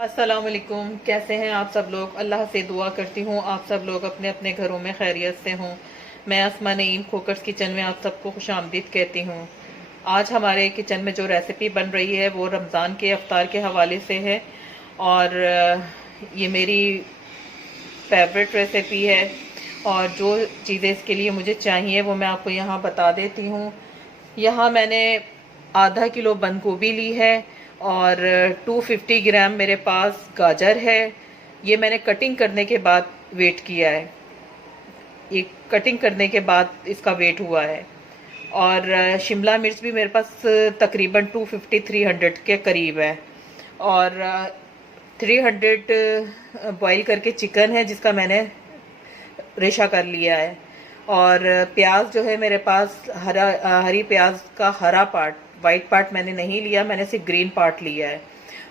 अस्सलाम वालेकुम। कैसे हैं आप सब लोग? अल्लाह से दुआ करती हूँ आप सब लोग अपने अपने घरों में खैरियत से हों। मैं अस्मा नईम खोकर्स किचन में आप सबको खुशामदीद कहती हूँ। आज हमारे किचन में जो रेसिपी बन रही है वो रमज़ान के अफ्तार के हवाले से है और ये मेरी फेवरेट रेसिपी है। और जो चीज़ें इसके लिए मुझे चाहिए वो मैं आपको यहाँ बता देती हूँ। यहाँ मैंने आधा किलो बंद गोभी ली है और 250 ग्राम मेरे पास गाजर है। ये मैंने कटिंग करने के बाद वेट किया है, ये कटिंग करने के बाद इसका वेट हुआ है। और शिमला मिर्च भी मेरे पास तकरीबन 250-300 के करीब है। और 300 बॉईल करके चिकन है जिसका मैंने रेशा कर लिया है। और प्याज जो है मेरे पास हरी प्याज का हरा पार्ट, वाइट पार्ट मैंने नहीं लिया, मैंने सिर्फ ग्रीन पार्ट लिया है,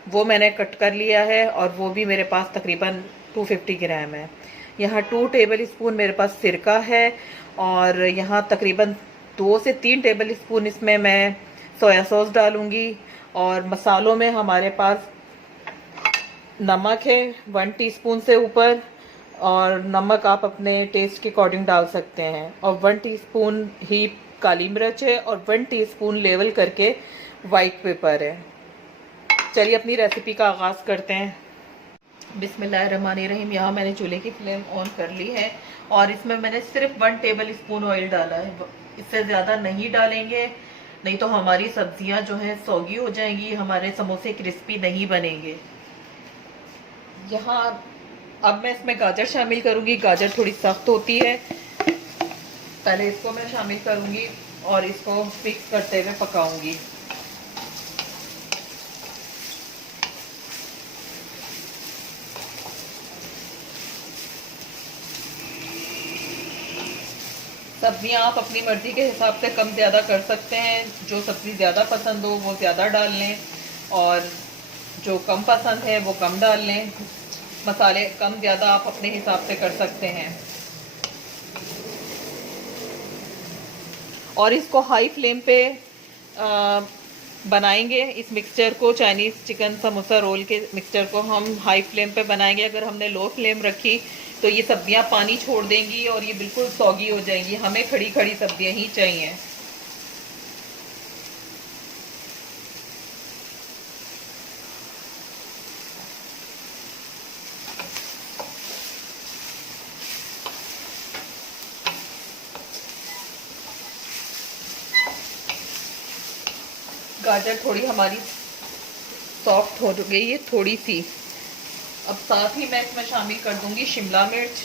वो मैंने कट कर लिया है और वो भी मेरे पास तकरीबन 250 ग्राम है। यहाँ 2 टेबल स्पून मेरे पास सिरका है और यहाँ तकरीबन 2 से 3 टेबल स्पून इसमें मैं सोया सॉस डालूंगी। और मसालों में हमारे पास नमक है 1 टीस्पून से ऊपर, और नमक आप अपने टेस्ट के अकॉर्डिंग डाल सकते हैं। और 1 टीस्पून ही काली मिर्च है और 1 टीस्पून लेवल करके वाइट पेपर है। चलिए अपनी रेसिपी का आगाज़ करते हैं। बिस्मिल्लाहिर्रहमानिर्रहीम। यहाँ मैंने चूल्हे की फ्लेम ऑन कर ली है और इसमें मैंने सिर्फ 1 टेबल स्पून ऑयल डाला है, इससे ज़्यादा नहीं डालेंगे, नहीं तो हमारी सब्जियां जो हैं सौगी हो जाएंगी, हमारे समोसे क्रिस्पी नहीं बनेंगे। यहाँ अब मैं इसमें गाजर शामिल करूंगी। गाजर थोड़ी सख्त होती है, पहले इसको मैं शामिल करूंगी और इसको मिक्स करते हुए पकाऊंगी। सब्जियां आप अपनी मर्जी के हिसाब से कम ज़्यादा कर सकते हैं, जो सब्ज़ी ज़्यादा पसंद हो वो ज़्यादा डाल लें और जो कम पसंद है वो कम डाल लें। मसाले कम ज़्यादा आप अपने हिसाब से कर सकते हैं। और इसको हाई फ्लेम पे बनाएंगे। इस मिक्सचर को, चाइनीज़ चिकन समोसा रोल के मिक्सचर को हम हाई फ्लेम पे बनाएंगे। अगर हमने लो फ्लेम रखी तो ये सब्जियां पानी छोड़ देंगी और ये बिल्कुल सौगी हो जाएंगी। हमें खड़ी खड़ी सब्जियां ही चाहिए। गाजर थोड़ी हमारी सॉफ्ट हो गई है थोड़ी सी। अब साथ ही मैं इसमें शामिल कर दूंगी शिमला मिर्च।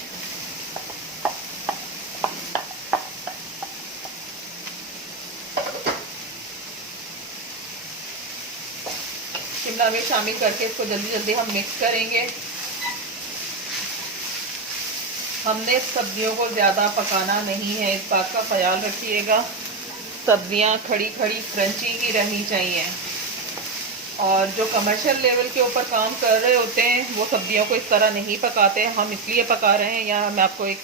शिमला मिर्च शामिल करके इसको जल्दी जल्दी हम मिक्स करेंगे। हमने सब्जियों को ज़्यादा पकाना नहीं है, इस बात का ख्याल रखिएगा। सब्जियां खड़ी खड़ी क्रंची ही रहनी चाहिए। और जो कमर्शियल लेवल के ऊपर काम कर रहे होते हैं वो सब्जियों को इस तरह नहीं पकाते। हम इसलिए पका रहे हैं, यहाँ मैं आपको एक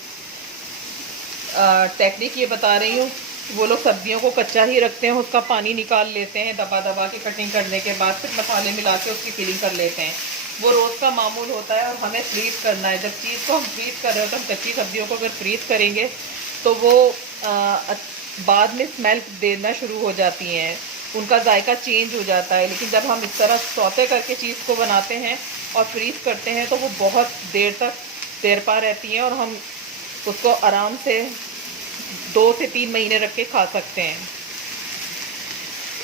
टेक्निक ये बता रही हूँ। वो लोग सब्जियों को कच्चा ही रखते हैं, उसका पानी निकाल लेते हैं दबा दबा के कटिंग करने के बाद, फिर मसाले मिला के उसकी फिलिंग कर लेते हैं। वो रोज़ का मामूल होता है और हमें फ्रीज करना है। जब चीज़ को हम फ्रीज कर रहे हो तो हम कच्ची सब्जियों को अगर फ्रीज करेंगे तो वो बाद में स्मेल देना शुरू हो जाती हैं, उनका जायका चेंज हो जाता है। लेकिन जब हम इस तरह सौते करके चीज़ को बनाते हैं और फ्रीज करते हैं तो वो बहुत देर तक देर पा रहती हैं और हम उसको आराम से 2 से 3 महीने रख के खा सकते हैं।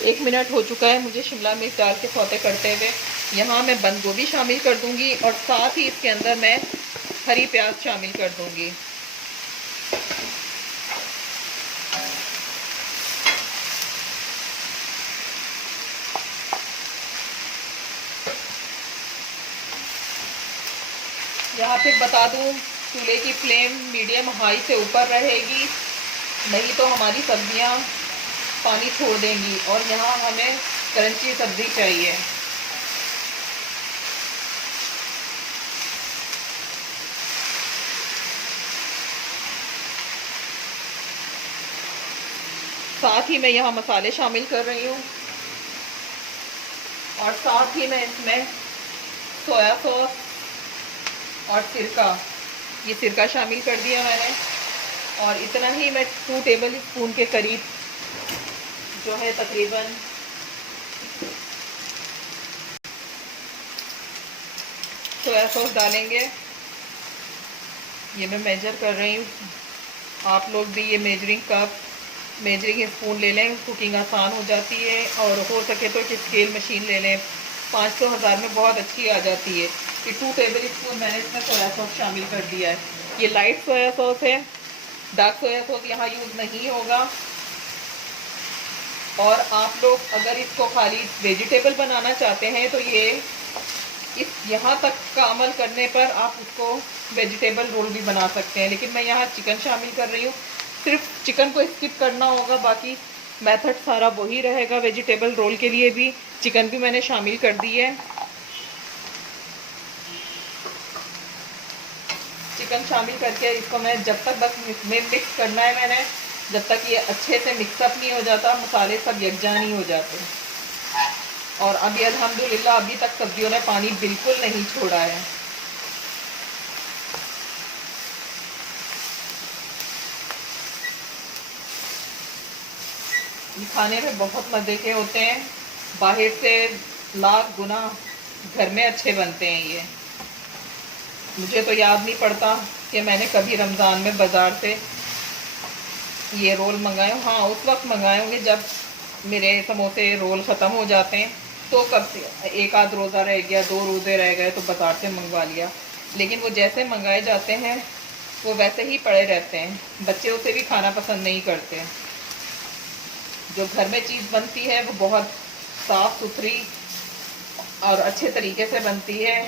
1 मिनट हो चुका है मुझे शिमला मिर्च डाल के सौते करते हुए। यहाँ मैं बंद गोभी शामिल कर दूंगी और साथ ही इसके अंदर मैं हरी प्याज शामिल कर दूंगी। यहाँ पे बता दूँ, चूल्हे की फ्लेम मीडियम हाई से ऊपर रहेगी, नहीं तो हमारी सब्जियाँ पानी छोड़ देंगी। और यहाँ हमें क्रंची सब्जी चाहिए। साथ ही मैं यहाँ मसाले शामिल कर रही हूँ और साथ ही मैं इसमें सोया सॉस और सिरका, ये सिरका शामिल कर दिया मैंने। और इतना ही मैं 2 टेबल स्पून के करीब जो है तकरीबन सोया सॉस डालेंगे। ये मैं मेजर कर रही हूँ, आप लोग भी ये मेजरिंग स्पून ले लें, कुकिंग आसान हो जाती है। और हो सके तो एक स्केल मशीन ले लें, 500-1000 में बहुत अच्छी आ जाती है। ये 2 टेबल स्पून मैंने इसमें सोया सॉस शामिल कर दिया है। ये लाइट सोया सॉस है, डार्क सोया सॉस यहाँ यूज़ नहीं होगा। और आप लोग अगर इसको खाली वेजिटेबल बनाना चाहते हैं तो ये इस यहाँ तक का अमल करने पर आप उसको वेजिटेबल रोल भी बना सकते हैं। लेकिन मैं यहाँ चिकन शामिल कर रही हूँ, सिर्फ चिकन को स्किप करना होगा, बाकी मेथड सारा वही रहेगा। वेजिटेबल रोल के लिए भी चिकन भी मैंने शामिल कर दी है। चिकन शामिल करके इसको मैं जब तक बस में मिक्स करना है मैंने, जब तक ये अच्छे से मिक्सअप नहीं हो जाता, मसाले सब यकजा नहीं हो जाते। और अभी अल्हम्दुलिल्लाह अभी तक सब्जियों ने पानी बिल्कुल नहीं छोड़ा है। ये खाने में बहुत मज़े के होते हैं, बाहर से लाख गुना घर में अच्छे बनते हैं। ये मुझे तो याद नहीं पड़ता कि मैंने कभी रमज़ान में बाज़ार से ये रोल मंगाए। हाँ, उस वक्त मंगाए होंगे जब मेरे समोसे रोल ख़त्म हो जाते हैं, तो कब एक आध रोज़ा रह गया, 2 रोज़े रह गए तो बाज़ार से मंगवा लिया। लेकिन वो जैसे मंगाए जाते हैं वो वैसे ही पड़े रहते हैं, बच्चे उसे भी खाना पसंद नहीं करते। जो घर में चीज़ बनती है वो बहुत साफ़ सुथरी और अच्छे तरीके से बनती है।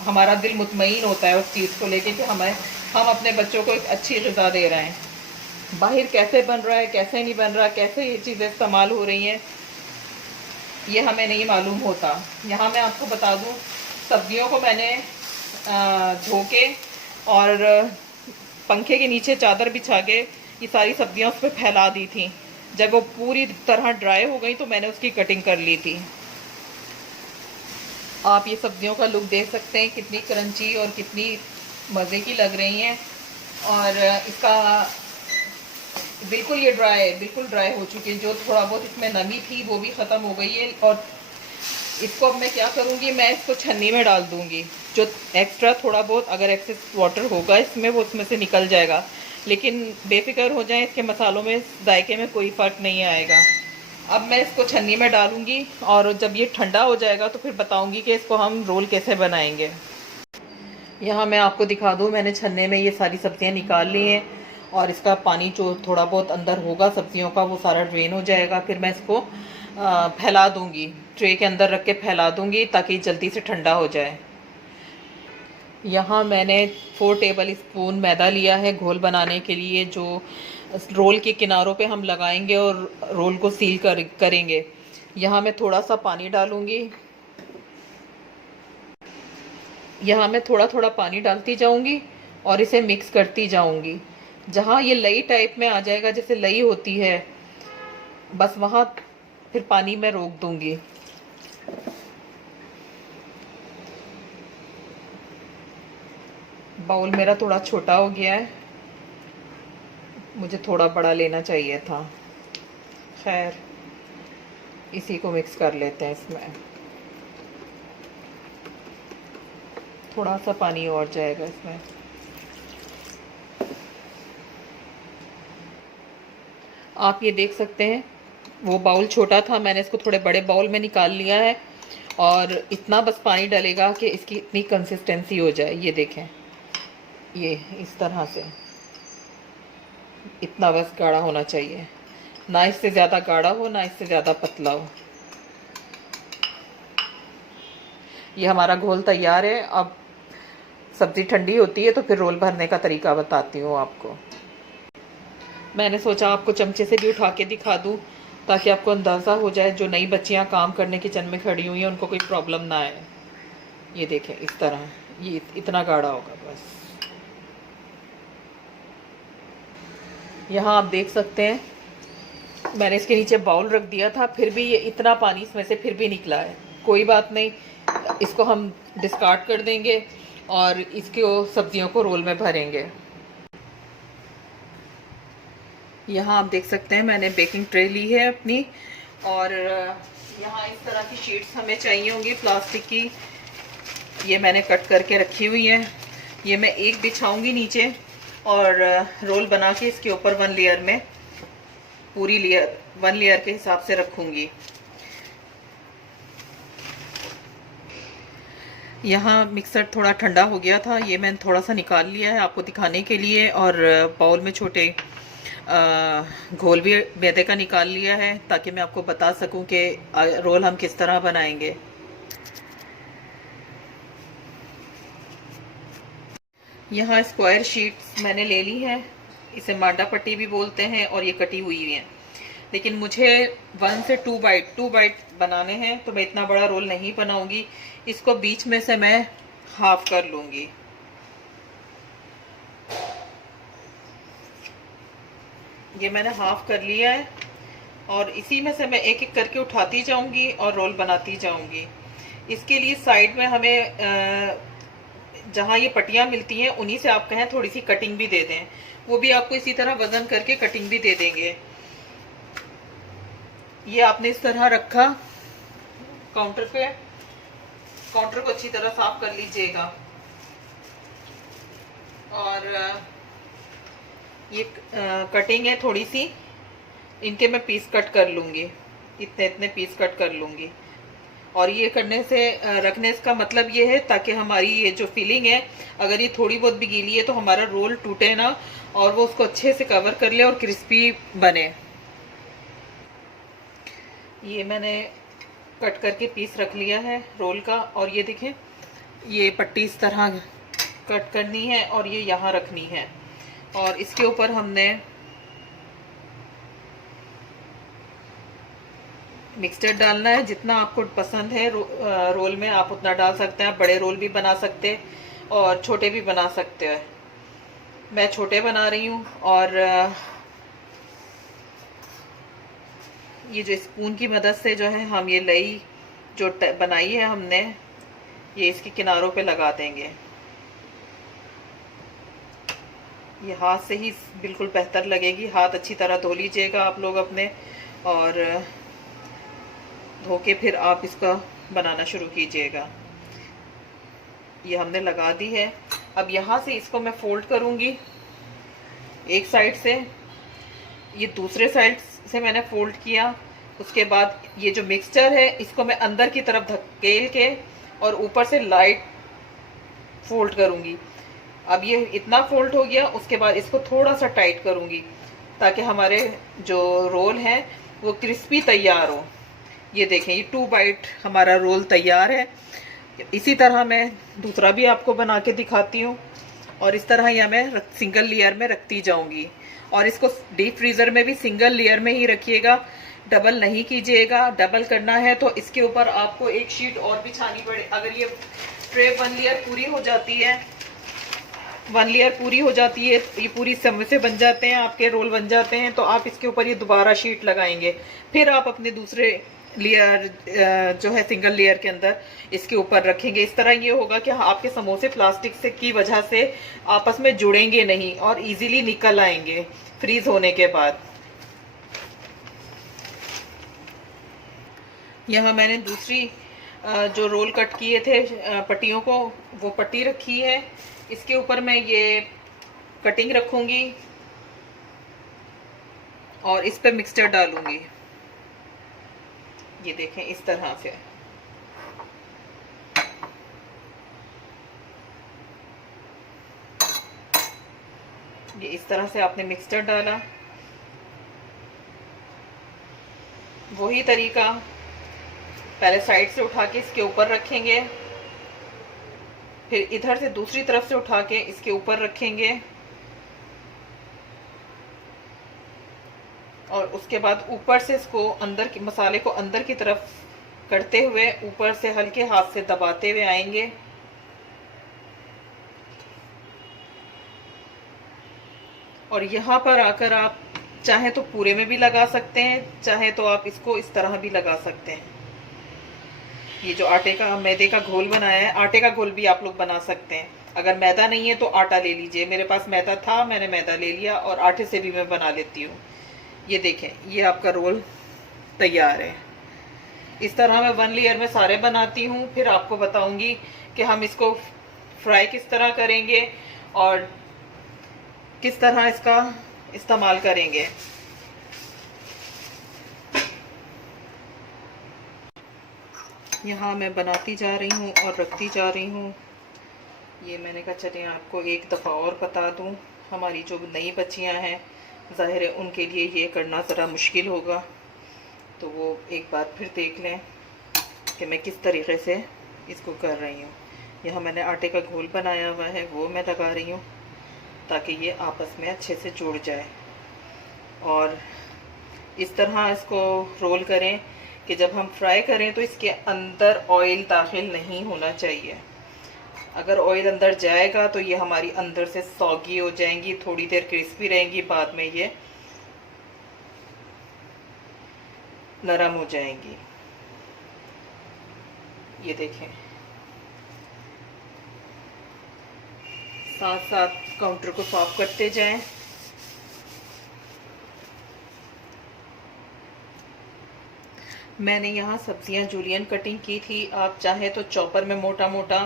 हमारा दिल मुतमईन होता है उस चीज़ को लेके कि हम अपने बच्चों को एक अच्छी ग़िज़ा दे रहे हैं। बाहर कैसे बन रहा है, कैसे नहीं बन रहा, कैसे ये चीज़ें इस्तेमाल हो रही हैं, ये हमें नहीं मालूम होता। यहाँ मैं आपको बता दूँ, सब्जियों को मैंने धो के और पंखे के नीचे चादर बिछा के ये सारी सब्जियाँ उस पर फैला दी थी। जब वो पूरी तरह ड्राई हो गई तो मैंने उसकी कटिंग कर ली थी। आप ये सब्जियों का लुक देख सकते हैं, कितनी क्रंची और कितनी मज़े की लग रही हैं। और इसका बिल्कुल ये बिल्कुल ड्राई हो चुकी है। जो थोड़ा बहुत इसमें नमी थी वो भी ख़त्म हो गई है। और इसको अब मैं क्या करूँगी, मैं इसको छन्नी में डाल दूँगी। जो एक्स्ट्रा थोड़ा बहुत अगर एक्सेस वाटर होगा इसमें, वो उसमें से निकल जाएगा। लेकिन बेफिक्र हो जाएं, इसके मसालों में जायके में कोई फ़र्क नहीं आएगा। अब मैं इसको छन्नी में डालूँगी और जब ये ठंडा हो जाएगा तो फिर बताऊँगी कि इसको हम रोल कैसे बनाएंगे। यहाँ मैं आपको दिखा दूँ, मैंने छन्ने में ये सारी सब्ज़ियाँ निकाल ली हैं और इसका पानी जो थोड़ा बहुत अंदर होगा सब्जियों का वो सारा ड्रेन हो जाएगा। फिर मैं इसको फैला दूँगी, ट्रे के अंदर रख के फैला दूँगी ताकि जल्दी से ठंडा हो जाए। यहाँ मैंने 4 टेबल स्पून मैदा लिया है घोल बनाने के लिए, जो रोल के किनारों पे हम लगाएंगे और रोल को सील करेंगे। यहाँ मैं थोड़ा सा पानी डालूँगी। यहाँ मैं थोड़ा थोड़ा पानी डालती जाऊँगी और इसे मिक्स करती जाऊँगी। जहाँ ये लई टाइप में आ जाएगा, जैसे लई होती है, बस वहाँ फिर पानी में रोक दूँगी। बाउल मेरा थोड़ा छोटा हो गया है, मुझे थोड़ा बड़ा लेना चाहिए था। खैर, इसी को मिक्स कर लेते हैं। इसमें थोड़ा सा पानी और जाएगा इसमें। आप ये देख सकते हैं, वो बाउल छोटा था, मैंने इसको थोड़े बड़े बाउल में निकाल लिया है। और इतना बस पानी डलेगा कि इसकी इतनी कंसिस्टेंसी हो जाए। ये देखें, ये इस तरह से इतना बस गाढ़ा होना चाहिए, ना इससे ज़्यादा गाढ़ा हो ना इससे ज़्यादा पतला हो। ये हमारा घोल तैयार है। अब सब्ज़ी ठंडी होती है तो फिर रोल भरने का तरीका बताती हूँ आपको। मैंने सोचा आपको चमचे से भी उठा के दिखा दूँ ताकि आपको अंदाज़ा हो जाए, जो नई बच्चियाँ काम करने किचन में खड़ी हुई हैं उनको कोई प्रॉब्लम ना आए। ये देखें, इस तरह ये इतना गाढ़ा होगा बस। यहाँ आप देख सकते हैं, मैंने इसके नीचे बाउल रख दिया था, फिर भी ये इतना पानी इसमें से फिर भी निकला है। कोई बात नहीं, इसको हम डिस्कार्ड कर देंगे और इसको सब्जियों को रोल में भरेंगे। यहाँ आप देख सकते हैं मैंने बेकिंग ट्रे ली है अपनी, और यहाँ इस तरह की शीट्स हमें चाहिए होंगी प्लास्टिक की। ये मैंने कट करके रखी हुई है। ये मैं एक बिछाऊंगी नीचे और रोल बना के इसके ऊपर वन लेयर में, पूरी लेयर वन लेयर के हिसाब से रखूंगी। यहाँ मिक्सर थोड़ा ठंडा हो गया था, ये मैंने थोड़ा सा निकाल लिया है आपको दिखाने के लिए, और बाउल में छोटे घोल भी मैदे का निकाल लिया है ताकि मैं आपको बता सकूं कि रोल हम किस तरह बनाएंगे। यहाँ स्क्वायर शीट्स मैंने ले ली है, इसे मांडा पट्टी भी बोलते हैं, और ये कटी हुई है। लेकिन मुझे 1 से 2 बाइट बनाने हैं, तो मैं इतना बड़ा रोल नहीं बनाऊंगी। इसको बीच में से मैं हाफ कर लूंगी। ये मैंने हाफ कर लिया है, और इसी में से मैं एक एक करके उठाती जाऊंगी और रोल बनाती जाऊंगी। इसके लिए साइड में हमें जहाँ ये पट्टियाँ मिलती हैं उन्हीं से आप कहें थोड़ी सी कटिंग भी दे दें, वो भी आपको इसी तरह वजन करके कटिंग भी दे देंगे। ये आपने इस तरह रखा काउंटर पे, काउंटर को अच्छी तरह साफ कर लीजिएगा। और ये कटिंग है थोड़ी सी, इनके मैं पीस कट कर लूँगी, इतने इतने पीस कट कर लूँगी। और ये करने से रखने का मतलब ये है ताकि हमारी ये जो फिलिंग है, अगर ये थोड़ी बहुत भी गीली है तो हमारा रोल टूटे ना, और वो उसको अच्छे से कवर कर ले और क्रिस्पी बने। ये मैंने कट करके पीस रख लिया है रोल का, और ये देखें ये पट्टी इस तरह कट करनी है और ये यहाँ रखनी है, और इसके ऊपर हमने मिक्सचर डालना है। जितना आपको पसंद है रोल में आप उतना डाल सकते हैं। आप बड़े रोल भी बना सकते हैं और छोटे भी बना सकते हैं। मैं छोटे बना रही हूँ, और ये जो स्पून की मदद से जो है हम ये लई जो बनाई है हमने, ये इसके किनारों पे लगा देंगे। ये हाथ से ही बिल्कुल बेहतर लगेगी। हाथ अच्छी तरह धो लीजिएगा आप लोग अपने, और धो के फिर आप इसका बनाना शुरू कीजिएगा। ये हमने लगा दी है। अब यहाँ से इसको मैं फोल्ड करूँगी एक साइड से, ये दूसरे साइड से मैंने फोल्ड किया। उसके बाद ये जो मिक्सचर है इसको मैं अंदर की तरफ धकेल के और ऊपर से लाइट फोल्ड करूँगी। अब ये इतना फोल्ड हो गया, उसके बाद इसको थोड़ा सा टाइट करूँगी ताकि हमारे जो रोल हैं वो क्रिस्पी तैयार हो। ये देखें ये 2 बाइट हमारा रोल तैयार है। इसी तरह मैं दूसरा भी आपको बना के दिखाती हूँ, और इस तरह यह मैं सिंगल लेयर में रखती जाऊंगी। और इसको डीप फ्रीज़र में भी सिंगल लेयर में ही रखिएगा, डबल नहीं कीजिएगा। डबल करना है तो इसके ऊपर आपको एक शीट और बिछानी पड़े। अगर ये ट्रे 1 लेयर पूरी हो जाती है, 1 लेयर पूरी हो जाती है, ये पूरी समोसे बन जाते हैं, आपके रोल बन जाते हैं, तो आप इसके ऊपर ये दोबारा शीट लगाएंगे। फिर आप अपने दूसरे लेयर जो है सिंगल लेयर के अंदर इसके ऊपर रखेंगे। इस तरह ये होगा कि आपके समोसे प्लास्टिक से की वजह से आपस में जुड़ेंगे नहीं और इजीली निकल आएंगे फ्रीज होने के बाद। यहाँ मैंने दूसरी जो रोल कट किए थे पट्टियों को, वो पट्टी रखी है। इसके ऊपर मैं ये कटिंग रखूंगी और इस पे मिक्सचर डालूंगी। ये देखें इस तरह से। ये इस तरह से आपने मिक्सचर डाला। वही तरीका पहले साइड से उठा के इसके ऊपर रखेंगे, फिर इधर से दूसरी तरफ से उठा के इसके ऊपर रखेंगे, और उसके बाद ऊपर से इसको अंदर की मसाले को अंदर की तरफ करते हुए ऊपर से हल्के हाथ से दबाते हुए आएंगे। और यहाँ पर आकर आप चाहे तो पूरे में भी लगा सकते हैं, चाहे तो आप इसको इस तरह भी लगा सकते हैं। ये जो आटे का मैदे का घोल बनाया है, आटे का घोल भी आप लोग बना सकते हैं। अगर मैदा नहीं है तो आटा ले लीजिए। मेरे पास मैदा था, मैंने मैदा ले लिया, और आटे से भी मैं बना लेती हूँ। ये देखें, ये आपका रोल तैयार है। इस तरह मैं 1 लेयर में सारे बनाती हूँ। फिर आपको बताऊंगी कि हम इसको फ्राई किस तरह करेंगे और किस तरह इसका इस्तेमाल करेंगे। यहाँ मैं बनाती जा रही हूँ और रखती जा रही हूँ। ये मैंने कहा चलिए आपको एक दफ़ा और बता दूँ। हमारी जो नई बच्चियाँ हैं, ज़ाहिर है उनके लिए ये करना ज़रा मुश्किल होगा, तो वो एक बार फिर देख लें कि मैं किस तरीक़े से इसको कर रही हूँ। यहाँ मैंने आटे का घोल बनाया हुआ है, वो मैं लगा रही हूँ ताकि ये आपस में अच्छे से जुड़ जाए। और इस तरह इसको रोल करें कि जब हम फ्राई करें तो इसके अंदर ऑयल दाखिल नहीं होना चाहिए। अगर ऑयल अंदर जाएगा तो ये हमारी अंदर से सौगी हो जाएंगी, थोड़ी देर क्रिस्पी रहेंगी, बाद में ये नरम हो जाएंगी। ये देखें, साथ साथ काउंटर को साफ करते जाएं। मैंने यहाँ सब्जियाँ जूलियन कटिंग की थी। आप चाहें तो चॉपर में मोटा मोटा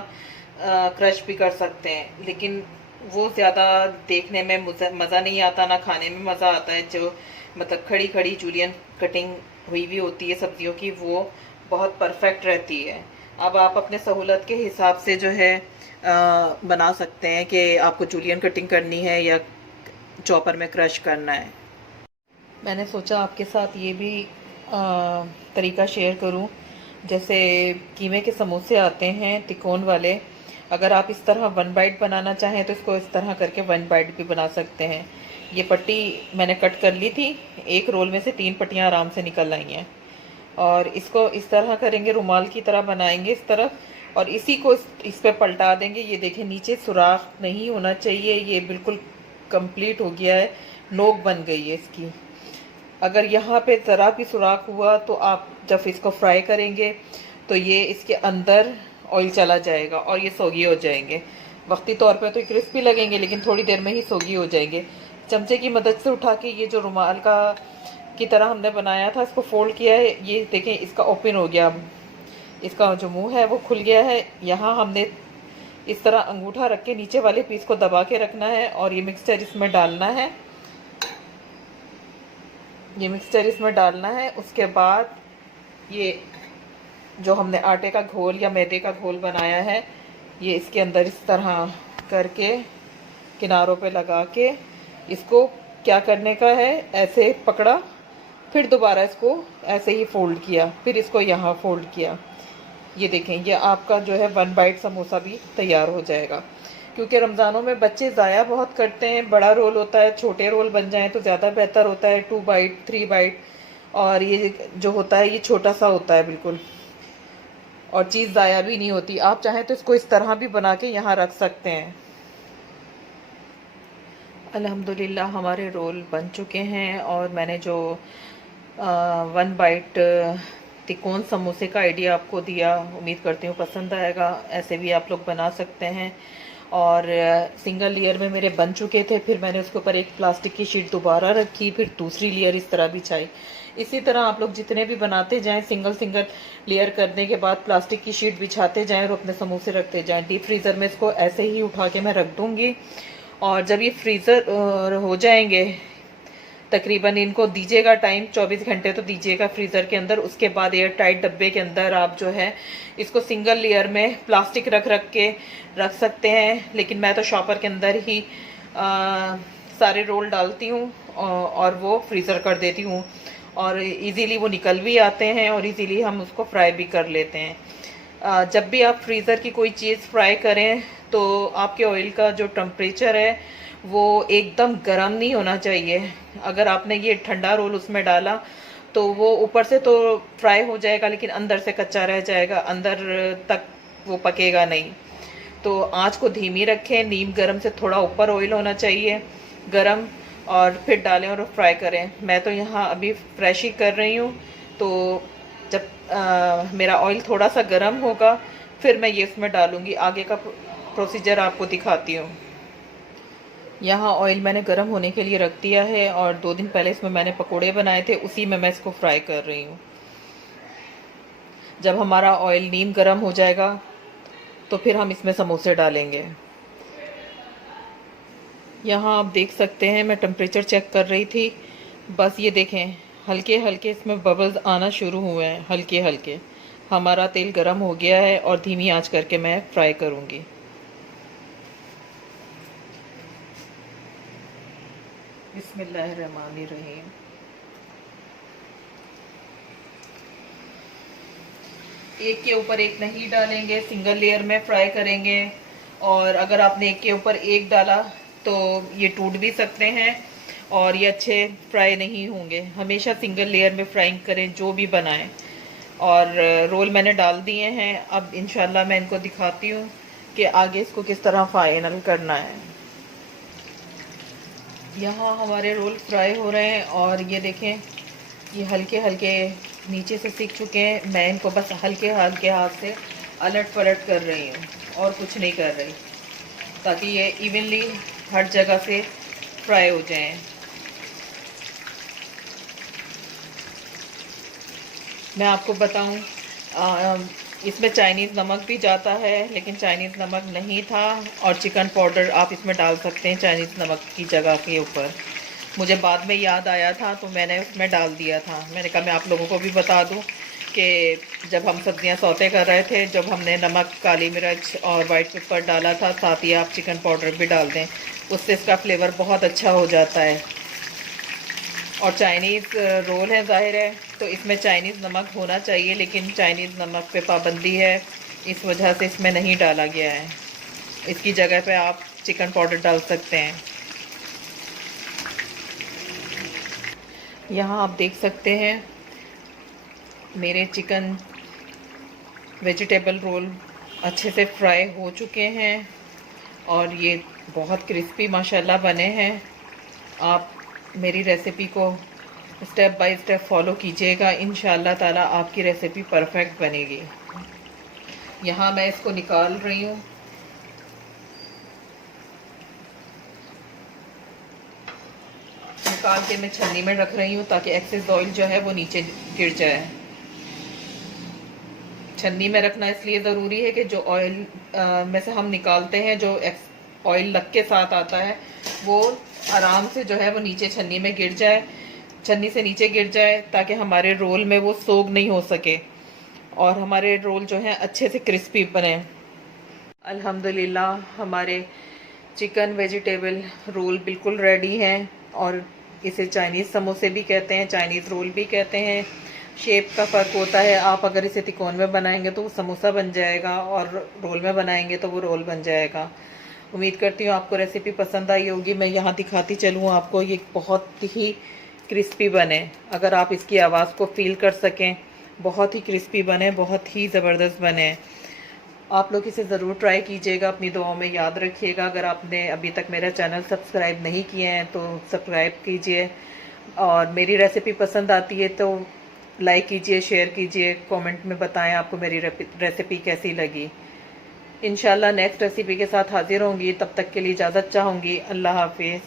क्रश भी कर सकते हैं, लेकिन वो ज़्यादा देखने में मज़ा नहीं आता, ना खाने में मज़ा आता है। जो मतलब खड़ी खड़ी जूलियन कटिंग हुई भी होती है सब्जियों की, वो बहुत परफेक्ट रहती है। अब आप अपने सहूलत के हिसाब से जो है बना सकते हैं कि आपको जूलियन कटिंग करनी है या चॉपर में क्रश करना है। मैंने सोचा आपके साथ ये भी तरीका शेयर करूं। जैसे कीमे के समोसे आते हैं तिकोन वाले, अगर आप इस तरह 1 बाइट बनाना चाहें तो इसको इस तरह करके 1 बाइट भी बना सकते हैं। ये पट्टी मैंने कट कर ली थी, एक रोल में से 3 पट्टियाँ आराम से निकल आई हैं। और इसको इस तरह करेंगे, रुमाल की तरह बनाएंगे इस तरफ, और इसी को इस पे पलटा देंगे। ये देखें, नीचे सुराख नहीं होना चाहिए, ये बिल्कुल कंप्लीट हो गया है, नोक बन गई है इसकी। अगर यहाँ पे ज़रा भी सुराख हुआ तो आप जब इसको फ्राई करेंगे तो ये इसके अंदर ऑयल चला जाएगा और ये सोगी हो जाएंगे। वक्ती तौर पे तो क्रिस्पी लगेंगे, लेकिन थोड़ी देर में ही सोगी हो जाएंगे। चमचे की मदद से उठा के ये जो रुमाल का की तरह हमने बनाया था, इसको फोल्ड किया है। ये देखें, इसका ओपन हो गया, इसका जो मुंह है वो खुल गया है। यहाँ हमने इस तरह अंगूठा रख के नीचे वाले पीस को दबा के रखना है और ये मिक्सचर इसमें डालना है। उसके बाद ये जो हमने आटे का घोल या मैदे का घोल बनाया है, ये इसके अंदर इस तरह करके किनारों पे लगा के इसको क्या करने का है, ऐसे पकड़ा, फिर दोबारा इसको ऐसे ही फोल्ड किया, फिर इसको यहाँ फोल्ड किया। ये देखें, ये आपका जो है 1 बाइट समोसा भी तैयार हो जाएगा। क्योंकि रमज़ानों में बच्चे ज़ाया बहुत करते हैं, बड़ा रोल होता है, छोटे रोल बन जाएं तो ज़्यादा बेहतर होता है, 2 बाइट 3 बाइट, और ये जो होता है ये छोटा सा होता है बिल्कुल, और चीज़ ज़ाया भी नहीं होती। आप चाहें तो इसको इस तरह भी बना के यहाँ रख सकते हैं। अल्हम्दुलिल्लाह हमारे रोल बन चुके हैं, और मैंने जो 1 बाइट तिकोन समोसे का आइडिया आपको दिया, उम्मीद करती हूँ पसंद आएगा। ऐसे भी आप लोग बना सकते हैं। और सिंगल लेयर में मेरे बन चुके थे, फिर मैंने उसके ऊपर एक प्लास्टिक की शीट दोबारा रखी, फिर दूसरी लेयर इस तरह बिछाई। इसी तरह आप लोग जितने भी बनाते जाएं, सिंगल सिंगल लेयर करने के बाद प्लास्टिक की शीट बिछाते जाएं और अपने समोसे रखते जाएं। डीप फ्रीज़र में इसको ऐसे ही उठा के मैं रख दूँगी, और जब ये फ्रीज़र हो जाएंगे, तकरीबन इनको दीजिएगा टाइम 24 घंटे तो दीजिएगा फ्रीज़र के अंदर। उसके बाद एयर टाइट डब्बे के अंदर आप जो है इसको सिंगल लेयर में प्लास्टिक रख के रख सकते हैं, लेकिन मैं तो शॉपर के अंदर ही सारे रोल डालती हूँ और वो फ्रीज़र कर देती हूँ, और इजीली वो निकल भी आते हैं और इजीली हम उसको फ्राई भी कर लेते हैं। जब भी आप फ्रीज़र की कोई चीज़ फ्राई करें तो आपके ऑयल का जो टेम्परेचर है वो एकदम गर्म नहीं होना चाहिए। अगर आपने ये ठंडा रोल उसमें डाला तो वो ऊपर से तो फ्राई हो जाएगा, लेकिन अंदर से कच्चा रह जाएगा, अंदर तक वो पकेगा नहीं। तो आंच को धीमी रखें, नीम गरम से थोड़ा ऊपर ऑयल होना चाहिए गरम, और फिर डालें और फ्राई करें। मैं तो यहाँ अभी फ्रेश ही कर रही हूँ, तो जब मेरा ऑयल थोड़ा सा गर्म होगा फिर मैं ये इसमें डालूँगी। आगे का प्रोसीजर आपको दिखाती हूँ। यहाँ ऑयल मैंने गर्म होने के लिए रख दिया है और 2 दिन पहले इसमें मैंने पकोड़े बनाए थे, उसी में मैं इसको फ्राई कर रही हूँ। जब हमारा ऑयल नीम गर्म हो जाएगा तो फिर हम इसमें समोसे डालेंगे। यहाँ आप देख सकते हैं मैं टेम्परेचर चेक कर रही थी, बस ये देखें हल्के हल्के इसमें बबल्स आना शुरू हुए हैं, हल्के हल्के। हमारा तेल गर्म हो गया है और धीमी आंच करके मैं फ्राई करूँगी। बिस्मिल्लाहिर्रहमानिर्रहीम। एक के ऊपर एक नहीं डालेंगे, सिंगल लेयर में फ्राई करेंगे। और अगर आपने एक के ऊपर एक डाला तो ये टूट भी सकते हैं और ये अच्छे फ्राई नहीं होंगे। हमेशा सिंगल लेयर में फ्राइंग करें जो भी बनाएं। और रोल मैंने डाल दिए हैं, अब इंशाल्लाह मैं इनको दिखाती हूँ कि आगे इसको किस तरह फाइनल करना है। यहाँ हमारे रोल फ्राई हो रहे हैं और ये देखें ये हल्के हल्के नीचे से सीख चुके हैं। मैं इनको बस हल्के हल्के हाथ से अलट पलट कर रही हूँ और कुछ नहीं कर रही, ताकि ये इवनली हर जगह से फ्राई हो जाएं। मैं आपको बताऊं इसमें चाइनीज़ नमक भी जाता है, लेकिन चाइनीज़ नमक नहीं था और चिकन पाउडर आप इसमें डाल सकते हैं चाइनीज़ नमक की जगह के ऊपर। मुझे बाद में याद आया था तो मैंने उसमें डाल दिया था। मैंने कहा मैं आप लोगों को भी बता दूं कि जब हम सब्जियां सौते कर रहे थे, जब हमने नमक, काली मिर्च और वाइट पेपर डाला था, साथ ही आप चिकन पाउडर भी डाल दें, उससे इसका फ्लेवर बहुत अच्छा हो जाता है। और चाइनीज़ रोल है ज़ाहिर है तो इसमें चाइनीज़ नमक होना चाहिए, लेकिन चाइनीज़ नमक पे पाबंदी है, इस वजह से इसमें नहीं डाला गया है। इसकी जगह पे आप चिकन पाउडर डाल सकते हैं। यहाँ आप देख सकते हैं मेरे चिकन वेजिटेबल रोल अच्छे से फ्राई हो चुके हैं और ये बहुत क्रिस्पी माशाल्लाह बने हैं। आप मेरी रेसिपी को स्टेप बाय स्टेप फॉलो कीजिएगा, इंशाल्लाह ताला आपकी रेसिपी परफेक्ट बनेगी। यहाँ मैं इसको निकाल रही हूँ। निकाल के मैं छन्नी में रख रही हूँ ताकि एक्सेस ऑयल जो है वो नीचे गिर जाए। छन्नी में रखना इसलिए ज़रूरी है कि जो ऑयल में से हम निकालते हैं, जो ऑयल लग के साथ आता है, वो आराम से जो है वो नीचे छन्नी में गिर जाए, छन्नी से नीचे गिर जाए, ताकि हमारे रोल में वो सोग नहीं हो सके और हमारे रोल जो हैं अच्छे से क्रिस्पी बने। अल्हम्दुलिल्लाह हमारे चिकन वेजिटेबल रोल बिल्कुल रेडी हैं और इसे चाइनीज़ समोसे भी कहते हैं, चाइनीज़ रोल भी कहते हैं। शेप का फ़र्क होता है, आप अगर इसे तिकोन में बनाएंगे तो वो समोसा बन जाएगा और रोल में बनाएंगे तो वो रोल बन जाएगा। उम्मीद करती हूँ आपको रेसिपी पसंद आई होगी। मैं यहाँ दिखाती चलूँ आपको, ये बहुत ही क्रिस्पी बने। अगर आप इसकी आवाज़ को फील कर सकें, बहुत ही क्रिस्पी बने, बहुत ही ज़बरदस्त बने। आप लोग इसे ज़रूर ट्राई कीजिएगा, अपनी दुआओं में याद रखिएगा। अगर आपने अभी तक मेरा चैनल सब्सक्राइब नहीं किए हैं तो सब्सक्राइब कीजिए और मेरी रेसिपी पसंद आती है तो लाइक कीजिए, शेयर कीजिए, कमेंट में बताएं आपको मेरी रेसिपी कैसी लगी। इंशाल्लाह नेक्स्ट रेसिपी के साथ हाजिर होंगी, तब तक के लिए इजाज़त चाहूँगी। अल्लाह हाफिज़।